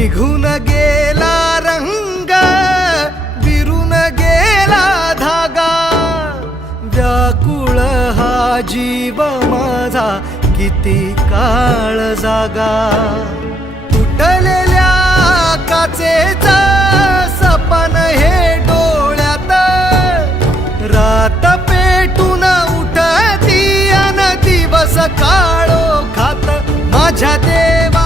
निघून गेला रंग, विरून गेला धागा, व्याकुळ हा जीव माझा किती काळ जागा. तुटलेल्या काचेचा सपन हे डोळ्यात, रात पेटून उठती अन दिवस काळो खात माझ्या देवा.